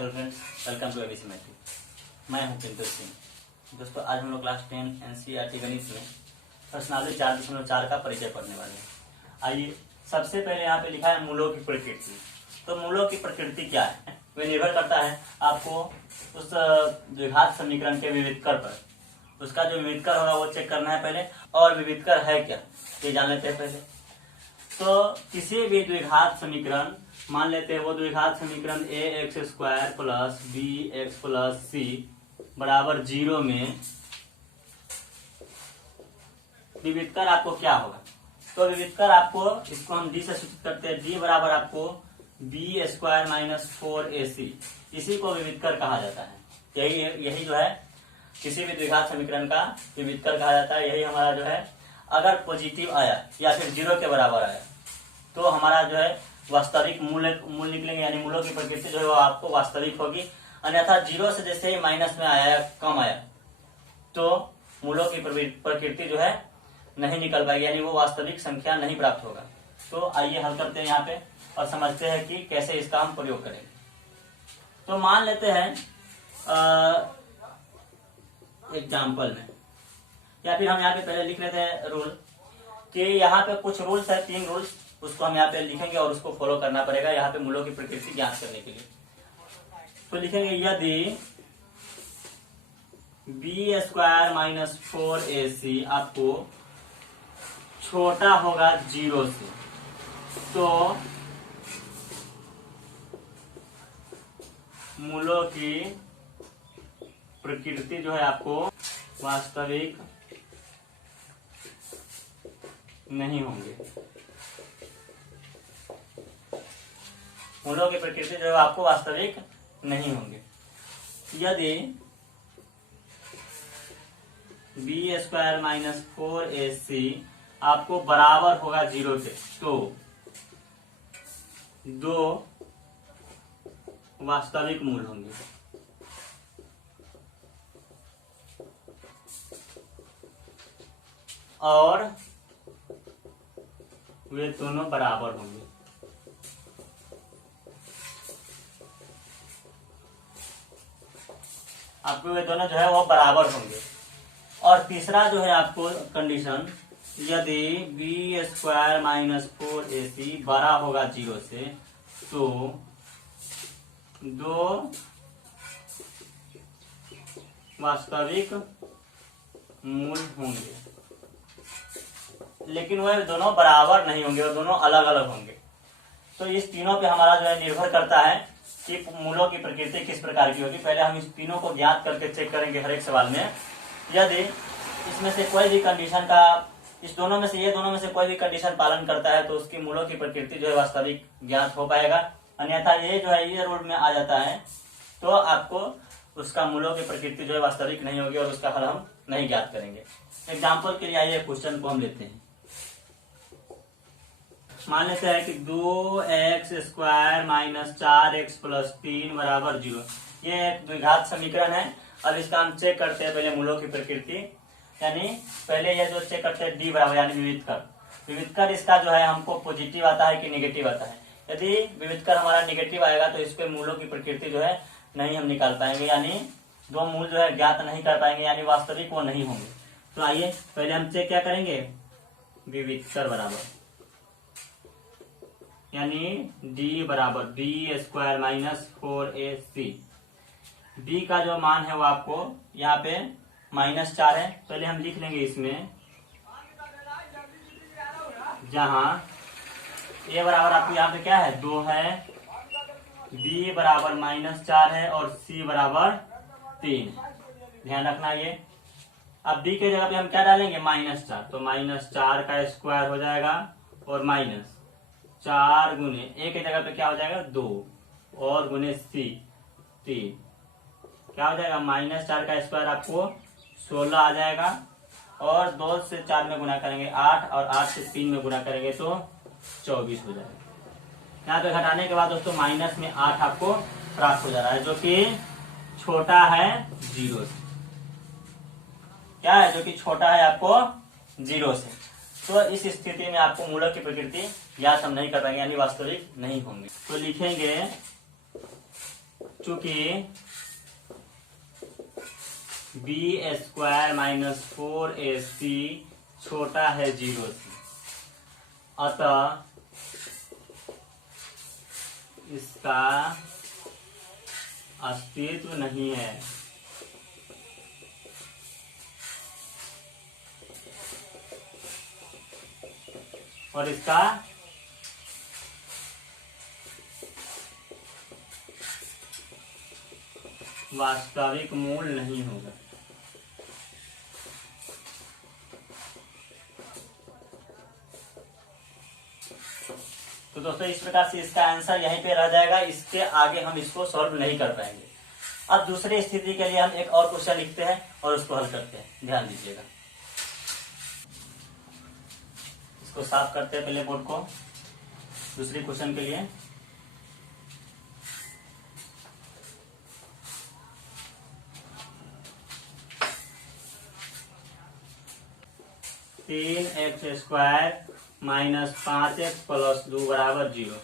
Hello friends, welcome to ABC maths. मैं हूं पिंटू सिंह। दोस्तों, आज हम लोग क्लास 10 एनसीईआरटी गणित में प्रश्नावली 4.4 का परिचय पढ़ने वाले हैं। आइए, सबसे पहले यहाँ पे लिखा है मूलों की प्रकृति। तो मूलों की प्रकृति क्या है? वह निर्भर करता है आपको उस द्विघात समीकरण के विविधकर पर। उसका जो विविधकर होगा वो चेक करना है पहले, और विविधकर है क्या ये जान लेते हैं पहले। तो किसी भी द्विघात समीकरण, मान लेते हैं वो द्विघात समीकरण A X square plus B X plus C बराबर 0 में विविधकर आपको क्या होगा? तो विविधकर आपको, इसको हम डी से सूचित करते हैं। डी बराबर आपको बी स्क्वायर माइनस 4ac, इसी को विविधकर कहा जाता है। यही जो है किसी भी द्विघात समीकरण का विविधकर कहा जाता है। यही हमारा जो है, अगर पॉजिटिव आया या फिर 0 के बराबर आया तो हमारा जो है वास्तविक मूल निकलेंगे, यानी मूलों की प्रकृति जो है वो आपको वास्तविक होगी। अन्यथा 0 से जैसे ही माइनस में आया, कम आया, तो मूलों की प्रकृति जो है नहीं निकल पाएगी, यानी वो वास्तविक संख्या नहीं प्राप्त होगा। तो आइए हल करते हैं यहाँ पे और समझते हैं कि कैसे इसका हम प्रयोग करेंगे। तो मान लेते हैं एग्जाम्पल में, या फिर हम यहाँ पे पहले लिख लेते हैं रूल, कि यहाँ पे कुछ रूल्स है, 3 रूल्स, उसको हम यहाँ पे लिखेंगे और उसको फॉलो करना पड़ेगा यहाँ पे मूलों की प्रकृति ज्ञात करने के लिए। तो लिखेंगे यदि बी स्क्वायर माइनस 4ac आपको छोटा होगा 0 से, तो मूलों की प्रकृति जो है आपको वास्तविक नहीं होंगे। मूलों की प्रकृति जो है आपको वास्तविक नहीं होंगे। यदि बी स्क्वायर माइनस 4ac आपको बराबर होगा 0 के, तो 2 वास्तविक मूल होंगे। और वे दोनों बराबर होंगे। आपको वे दोनों जो है वो बराबर होंगे। और तीसरा जो है आपको कंडीशन, यदि बी स्क्वायर माइनस 4ac बड़ा होगा 0 से, तो 2 वास्तविक मूल होंगे, लेकिन वह दोनों बराबर नहीं होंगे, वो दोनों अलग अलग होंगे। तो इस तीनों पे हमारा जो है निर्भर करता है कि मूलों की प्रकृति किस प्रकार की होगी। पहले हम इस तीनों को ज्ञात करके चेक करेंगे हर एक सवाल में। यदि इसमें से कोई भी कंडीशन का, इस दोनों में से, ये दोनों में से कोई भी कंडीशन पालन करता है तो उसकी मूलों की प्रकृति जो है वास्तविक ज्ञात हो पाएगा। अन्यथा ये जो है ये रूल में आ जाता है तो आपको उसका मूलों की प्रकृति जो है वास्तविक नहीं होगी और उसका हल हम नहीं ज्ञात करेंगे। एग्जाम्पल के लिए आइए क्वेश्चन को हम लेते हैं। मान लेते हैं कि 2x square minus 4x plus 3 बराबर 0। ये एक द्विघात समीकरण है। अब इसका हम चेक करते हैं पहले मूलों की प्रकृति, यानी पहले ये जो चेक करते हैं डी बराबर, यानी विविधकर। विविधकर इसका जो है हमको पॉजिटिव आता है कि नेगेटिव आता है। यदि विविधकर हमारा नेगेटिव आएगा तो इस पे मूलों की प्रकृति जो है नहीं हम निकाल पाएंगे, यानी 2 मूल जो है ज्ञात नहीं कर पाएंगे, यानी वास्तविक वो नहीं होंगे। तो आइए पहले हम चेक क्या करेंगे, विविधकर बराबर, यानी d बराबर B square minus 4ac। d का जो मान है वो आपको यहाँ पे -4 है। पहले हम लिख लेंगे इसमें, जहां a बराबर आपको यहाँ पे क्या है, 2 है, b बराबर -4 है और c बराबर 3। ध्यान रखना ये। अब d के जगह पे हम क्या डालेंगे, -4, तो -4 का स्क्वायर हो जाएगा और -4 गुने a के जगह पे क्या हो जाएगा, 2 और गुने c 3, क्या हो जाएगा, -4 का स्क्वायर आपको 16 आ जाएगा, और 2 से 4 में गुना करेंगे 8, और 8 से 3 में गुना करेंगे तो 24 हो जाएगा। यहाँ पे घटाने के बाद दोस्तों माइनस में 8 आपको प्राप्त हो जा रहा है, जो कि छोटा है 0 से। क्या है, जो कि छोटा है आपको 0 से। तो इस स्थिति में आपको मूलक की प्रकृति ज्ञात हम नहीं कर पाएंगे, यानी वास्तविक नहीं होंगे। तो लिखेंगे चूंकि b² माइनस 4ac छोटा है 0 से, अतः इसका अस्तित्व नहीं है। और इसका वास्तविक मूल नहीं होगा। तो दोस्तों इस प्रकार से इसका आंसर यहीं पे रह जाएगा, इसके आगे हम इसको सॉल्व नहीं कर पाएंगे। अब दूसरी स्थिति के लिए हम एक और क्वेश्चन लिखते हैं और उसको हल करते हैं, ध्यान दीजिएगा। इसको साफ करते हैं पहले बोर्ड को, दूसरी क्वेश्चन के लिए। तीन x² माइनस 5x प्लस 2 बराबर 0।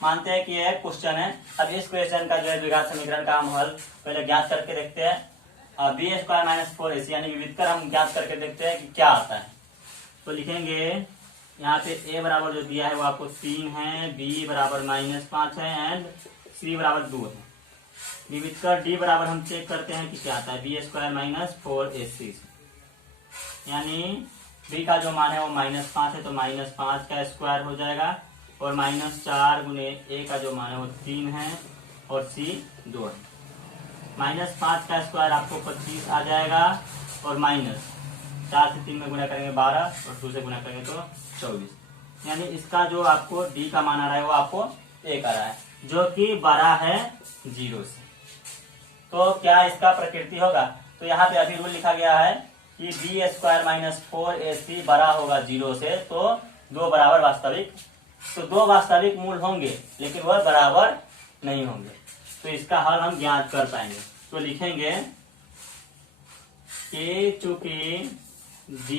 मानते हैं कि यह क्वेश्चन है। अब इस क्वेश्चन का जो है द्विघात समीकरण का हम हल पहले ज्ञात करके देखते हैं। b² माइनस 4ac यानी विविध कर हम ज्ञात करके देखते हैं कि क्या आता है। तो लिखेंगे यहाँ पे a बराबर जो दिया है वो आपको 3 है, b बराबर माइनस 5 है एंड c बराबर 2 है। विविध कर d बराबर हम चेक करते हैं कि क्या आता है, b² माइनस 4ac यानी b का जो मान है वो माइनस 5 है, तो माइनस 5 का स्क्वायर हो जाएगा और माइनस 4 गुने a का जो मान है वो 3 है और c 2 है। माइनस 5 का स्क्वायर आपको 25 आ जाएगा और माइनस 4 से 3 में गुना करेंगे 12 और 2 से गुना करेंगे तो 24। यानी इसका जो आपको d का मान आ रहा है वो आपको 1 आ रहा है, जो कि बड़ा है 0 से। तो क्या इसका प्रकृति होगा? तो यहाँ पे अभी रूल लिखा गया है कि b² माइनस 4ac बड़ा होगा 0 से, तो दो बराबर वास्तविक, तो दो वास्तविक मूल होंगे लेकिन वह बराबर नहीं होंगे। तो इसका हल हम ज्ञात कर पाएंगे। तो लिखेंगे कि चूंकि g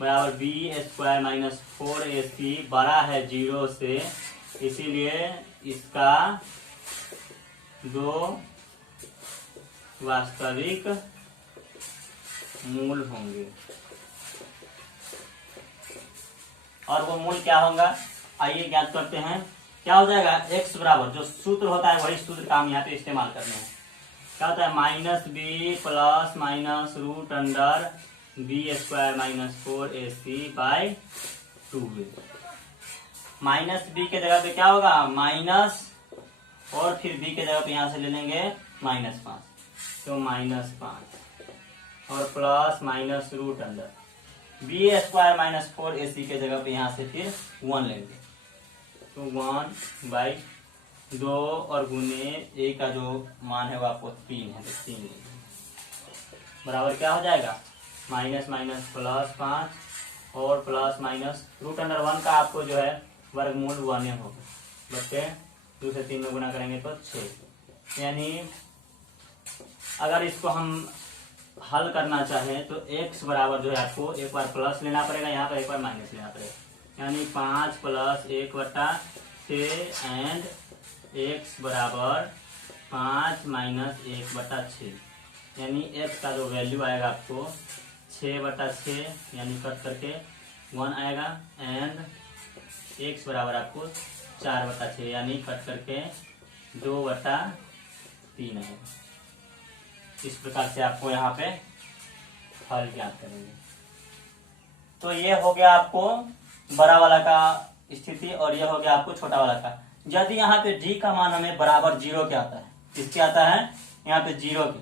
बराबर b² माइनस 4ac बड़ा है 0 से, इसीलिए इसका दो वास्तविक मूल होंगे। और वो मूल क्या होगा, आइए ज्ञात करते हैं। क्या हो जाएगा, x बराबर जो सूत्र होता है वही सूत्र का हम यहाँ पे इस्तेमाल करने हैं। क्या होता है, minus B plus minus root under b² minus 4ac by 2b। Minus B के जगह पे क्या होगा, माइनस, और फिर b के जगह पे यहाँ से ले लेंगे माइनस 5, तो माइनस 5 और plus minus root under b² minus 4ac के जगह पे यहाँ से फिर 1 लेंगे, तो 1 बाई 2 और गुने a का जो मान है वो आपको 3 है, तो 3 लेंगे बराबर क्या हो जाएगा, माइनस माइनस प्लस 5 और प्लस माइनस रूट अंडर 1 का आपको जो है वर्गमूल 1 होगा, बच्चे 2 से 3 में गुना करेंगे तो 6। यानी अगर इसको हम हल करना चाहें तो x बराबर जो है आपको एक बार प्लस लेना पड़ेगा, यहाँ पर एक बार माइनस लेना पड़ेगा, यानी 5 प्लस 1/6 एंड x बराबर 5 माइनस 1/6, यानी x का जो वैल्यू आएगा आपको 6/6 यानी कट करके 1 आएगा एंड x बराबर आपको 4/6 यानी कट करके 2/3 आएगा। इस प्रकार से आपको यहाँ पे हल ज्ञात करेंगे। तो ये हो गया आपको बड़ा वाला का स्थिति और ये हो गया आपको छोटा वाला का। यदि यहाँ पे d का मान हमें बराबर 0 के आता है, किसके आता है, यहाँ पे 0 के,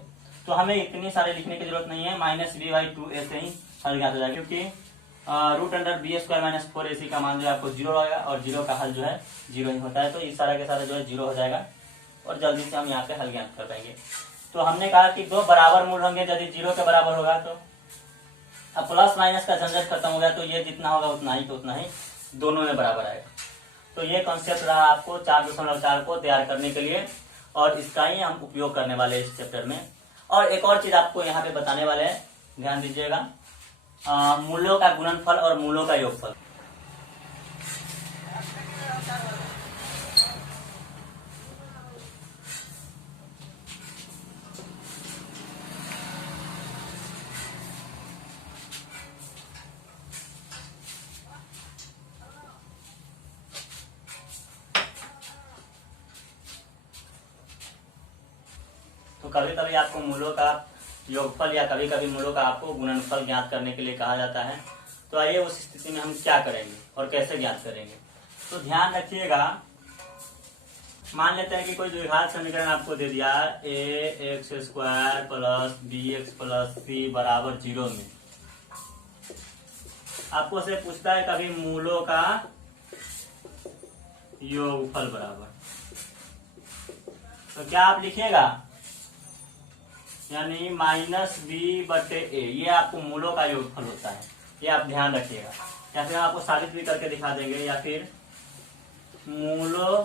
तो हमें इतनी सारे लिखने की जरूरत नहीं है, माइनस b/2 ऐसे ही हल ज्ञात हो जाएगा, क्योंकि root under b² minus 4ac का मान जो है आपको 0 आएगा और 0 का हल जो है 0 ही होता है, तो इस सारा के सारा जो है 0 हो जाएगा और जल्दी से हम यहाँ पे हल ज्ञात कर पाएंगे। तो हमने कहा कि दो बराबर मूल होंगे यदि 0 के बराबर होगा, तो अब प्लस माइनस का झंझट खत्म हो गया, तो ये जितना होगा उतना ही, तो उतना ही दोनों में बराबर आएगा। तो ये कॉन्सेप्ट रहा आपको 4.4 को तैयार करने के लिए और इसका ही हम उपयोग करने वाले इस चैप्टर में। और एक और चीज आपको यहाँ पे बताने वाले हैं, ध्यान दीजिएगा, मूलों का गुणनफल और मूलों का योगफल। तो कभी कभी आपको मूलों का योगफल या कभी कभी मूलों का आपको गुणनफल ज्ञात करने के लिए कहा जाता है। तो आइए उस स्थिति में हम क्या करेंगे और कैसे ज्ञात करेंगे। तो ध्यान रखिएगा, मान लेते हैं कि कोई द्विघात समीकरण आपको दे दिया ax² plus bx plus c बराबर 0 में। आपको से पूछता है कभी मूलों का योगफल बराबर, तो क्या आप लिखिएगा, यानी -b/a, ये आपको मूलों का योगफल होता है, ये आप ध्यान रखिएगा। या फिर आपको साबित भी करके दिखा देंगे, या फिर मूलों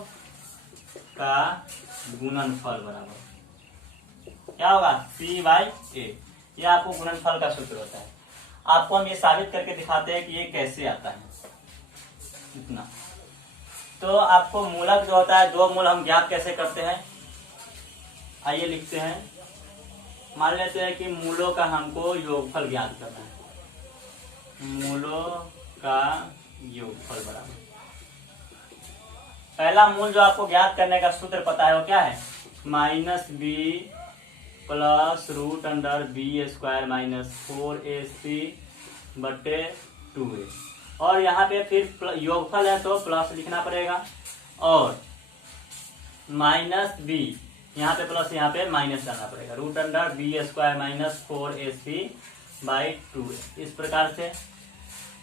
का गुणनफल बराबर क्या होगा, c/a, ये आपको गुणनफल का सूत्र होता है। आपको हम ये साबित करके दिखाते हैं कि ये कैसे आता है। इतना तो आपको मूलक जो होता है, दो मूल हम ज्ञात कैसे करते हैं, आइए लिखते हैं। मान लेते हैं कि मूलों का हमको योगफल ज्ञात करना है। मूलों का योगफल बराबर, पहला मूल जो आपको ज्ञात करने का सूत्र पता है वो क्या है, -b प्लस √b² - 4ac/2a। और यहाँ पे फिर योगफल है तो प्लस लिखना पड़ेगा, और -b, यहाँ पे प्लस यहाँ पे माइनस करना पड़ेगा, √b² - 4ac/2a। इस प्रकार से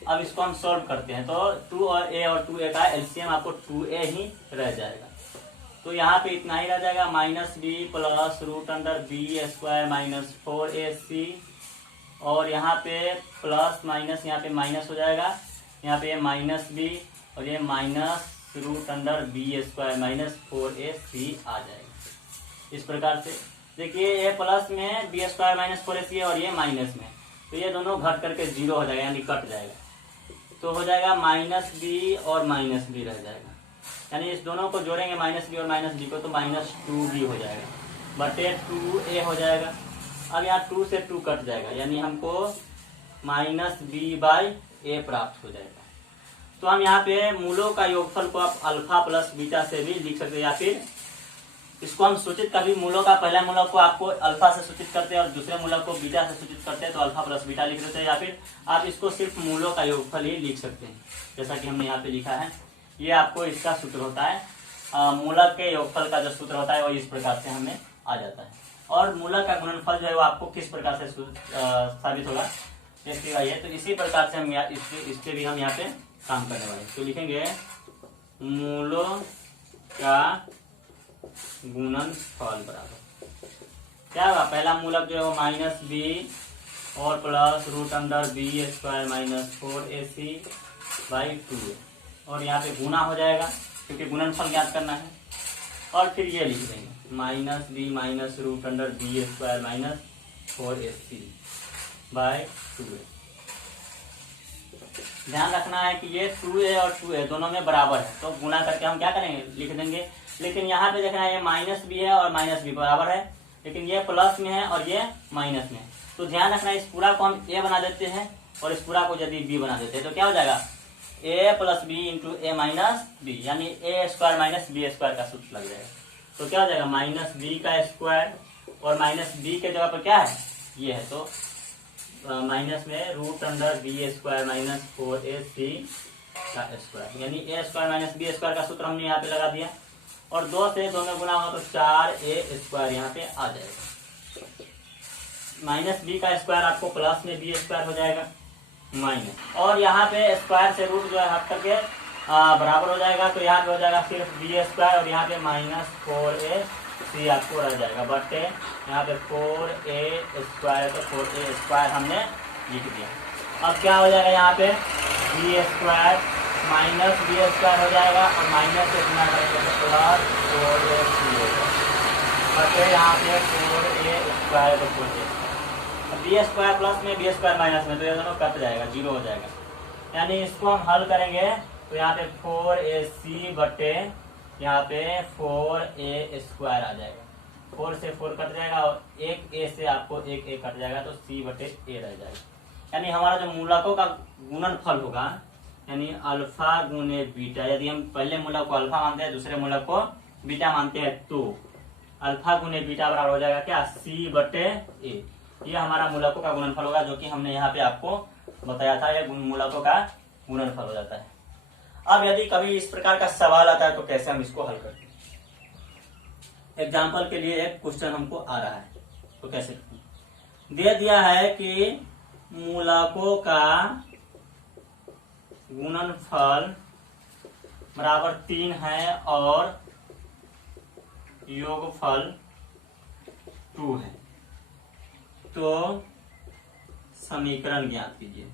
अब इसको हम सॉल्व करते हैं, तो 2 और a और 2a का एलसीएम आपको 2a ही रह जाएगा। तो यहाँ पे इतना ही रह जाएगा, -b प्लस √b² - 4ac, और यहाँ पे प्लस माइनस यहाँ पे माइनस हो जाएगा, यहाँ पे -b और ये -√b² - 4ac आ जाएगा। इस प्रकार से देखिए, ये प्लस में है b² - 4ac और ये माइनस में, तो ये दोनों घट करके 0 हो जाएगा, यानी कट जाएगा। तो हो जाएगा -b और -b रह जाएगा, यानी इस दोनों को जोड़ेंगे -b और -b को, तो -2b हो जाएगा बटे 2a हो जाएगा। अब यहाँ 2 से 2 कट जाएगा, यानी हमको -b/a प्राप्त हो जाएगा। तो हम यहाँ पे मूलों का योगफल को आप अल्फा प्लस बीटा से भी लिख सकते हैं, या फिर इसको हम सूचित, कभी मूलों का पहला मूलक को आपको अल्फा से सूचित करते हैं और दूसरे मूलक को बीटा से सूचित करते हैं, तो अल्फा प्लस बीटा लिख देते हैं, या फिर आप इसको सिर्फ मूलों का योगफल ही लिख सकते हैं, जैसा कि हमने यहाँ पे लिखा है। ये आपको इसका सूत्र होता है, मूलक के योगफल का जो सूत्र होता है वो इस प्रकार से हमें आ जाता है। और मूलक का गुणनफल जो है वो आपको किस प्रकार से साबित होगा देखिएगा। ये तो इसी प्रकार से हम इस पे भी हम यहाँ पे काम करने वाले हैं। तो लिखेंगे मूलों का गुणनफल बराबर क्या होगा, पहला मूलक जो है वो -b और प्लस √b² - 4ac/2a, और यहाँ पे गुना हो जाएगा क्योंकि गुणनफल ज्ञात करना है। और फिर ये लिख देंगे -b - √b² - 4ac/2a। ध्यान रखना है कि ये 2a और 2a दोनों में बराबर है, तो गुना करके हम क्या करेंगे, लिख देंगे। लेकिन यहाँ पे देखना है ये -b है और -b बराबर है, लेकिन ये प्लस में है और ये माइनस में है। तो ध्यान रखना है, इस पूरा को हम a बना देते हैं और इस पूरा को यदि b बना देते हैं तो क्या हो जाएगा, a + b × a - b, यानी a² - b² का सूत्र लग जाएगा। तो क्या हो जाएगा, -b² और -b के जगह पर क्या है, ये है, तो माइनस में √b² - 4ac², यानी a² - b² का सूत्र हमने यहाँ पे लगा दिया, और 2 से 2 में गुना होगा तो 4a² यहाँ पे आ जाएगा। -b² आपको प्लस में b² हो जाएगा माइनस, और यहाँ पे स्क्वायर से रूट जो है हट करके बराबर हो जाएगा, तो यहाँ पे हो जाएगा सिर्फ b² और यहाँ पे -4ac आपको रह जाएगा बटे यहाँ पे 4a² तो 4a² हमने लिख दिया। अब क्या हो जाएगा, यहाँ पे b² -b² हो जाएगा और माइनस से गुना करेंगे तो प्लस 4ac होगा बटे यहाँ पे 4a² तो 4a। b² प्लस में b² माइनस में, तो ये दोनों कट जाएगा, 0 हो जाएगा। यानी इसको हम हल करेंगे तो यहाँ पे 4ac बटे यहाँ पे 4a² आ जाएगा, 4 से 4 कट जाएगा और एक a से आपको एक a कट जाएगा, तो c/a रह जाएगा। यानी हमारा जो मूलकों का गुणनफल होगा, यानी अल्फा गुने बीटा, यदि हम पहले मूलक को अल्फा मानते हैं दूसरे मूलक को बीटा मानते हैं, तो अल्फा गुने बीटा बराबर हो जाएगा क्या, सी बटे ए। ये हमारा मूलकों का गुणनफल होगा, जो कि हमने यहाँ पे आपको बताया था, ये मूलकों का गुणनफल हो जाता है। अब यदि कभी इस प्रकार का सवाल आता है तो कैसे हम इसको हल करते हैं। एग्जाम्पल के लिए एक क्वेश्चन हमको आ रहा है, तो कैसे दे दिया है कि मूलकों का गुणनफल बराबर 3 है और योगफल 2 है, तो समीकरण ज्ञात कीजिए।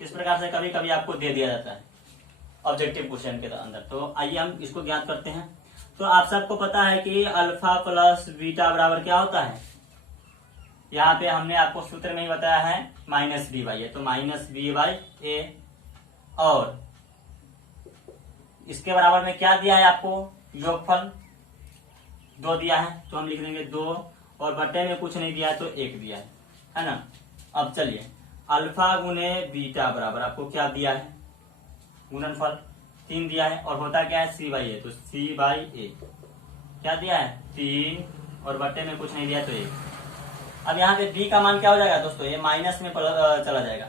इस प्रकार से कभी कभी आपको दे दिया जाता है ऑब्जेक्टिव क्वेश्चन के अंदर। तो आइए हम इसको ज्ञात करते हैं। तो आप सबको पता है कि अल्फा प्लस बीटा बराबर क्या होता है, यहाँ पे हमने आपको सूत्र में ही बताया है माइनस बी बाई ए, तो माइनस बी बाई ए, और इसके बराबर में क्या दिया है आपको, योगफल 2 दिया है, तो हम लिख देंगे 2, और बटे में कुछ नहीं दिया है तो 1 दिया है ना। अब चलिए अल्फा गुने बीटा बराबर आपको क्या दिया है, गुणनफल 3 दिया है, और होता क्या है सी बाई ए, तो सी बाई ए क्या दिया है 3, और बटे में कुछ नहीं दिया तो 1। अब यहाँ पे b का मान क्या हो जाएगा दोस्तों, ये माइनस में चला जाएगा,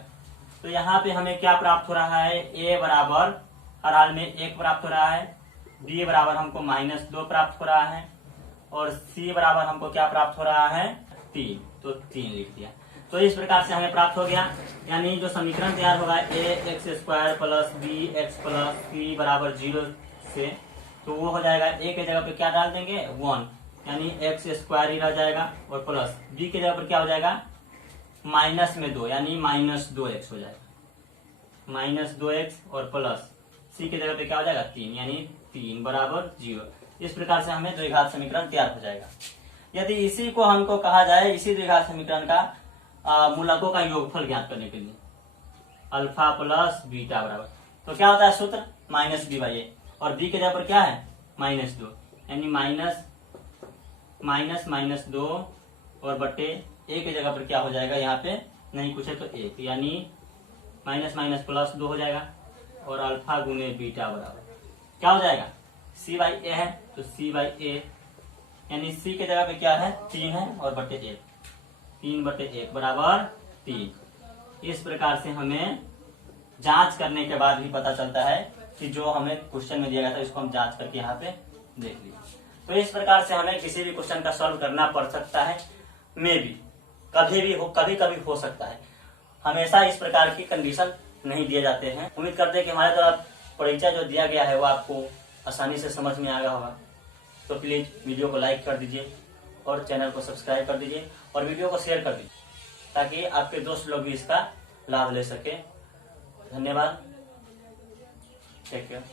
तो यहाँ पे हमें क्या प्राप्त हो रहा है, a बराबर हर हाल में 1 प्राप्त हो रहा है, b बराबर हमको -2 प्राप्त हो रहा है, और c बराबर हमको क्या प्राप्त हो रहा है 3, तो 3 लिख दिया। तो इस प्रकार से हमें प्राप्त हो गया, यानी जो समीकरण तैयार होगा ax² plus bx plus c बराबर 0 से, तो वो हो जाएगा a के जगह पे क्या डाल देंगे 1, यानी x² ही रह जाएगा, और प्लस b के जगह पर क्या हो जाएगा माइनस में 2, यानी -2x हो जाएगा, -2x, और प्लस c के जगह पे क्या हो जाएगा 3, यानी 3 बराबर 0। इस प्रकार से हमें द्विघात समीकरण तैयार हो जाएगा। यदि इसी को हमको कहा जाए, इसी द्विघात समीकरण का मूलकों का योगफल ज्ञात करने के लिए, अल्फा प्लस बीटा बराबर, तो क्या होता है सूत्र माइनस बी बाई ए, और बी के जगह पर क्या है -2, यानी -2, और बटे ए के जगह पर क्या हो जाएगा, यहाँ पे नहीं कुछ है तो 1, यानी -+2 हो जाएगा, और अल्फा गुने बीटा बराबर क्या हो जाएगा सी बाई ए है, तो सी बाई ए, यानी सी के जगह पे क्या है 3 है, और बटे 1, 3/1 बराबर 3। इस प्रकार से हमें जांच करने के बाद भी पता चलता है कि जो हमें क्वेश्चन में दिया गया था इसको हम जांच करके यहाँ पे देख लीजिए। तो इस प्रकार से हमें किसी भी क्वेश्चन का सॉल्व करना पड़ सकता है, मे भी कभी कभी हो सकता है, हमेशा इस प्रकार की कंडीशन नहीं दिए जाते हैं। उम्मीद करते हैं कि हमारे द्वारा परिचय जो दिया गया है वो आपको आसानी से समझ में आ गया होगा। तो प्लीज वीडियो को लाइक कर दीजिए, और चैनल को सब्सक्राइब कर दीजिए, और वीडियो को शेयर कर दीजिए, ताकि आपके दोस्त लोग भी इसका लाभ ले सके। धन्यवाद, टेक केयर।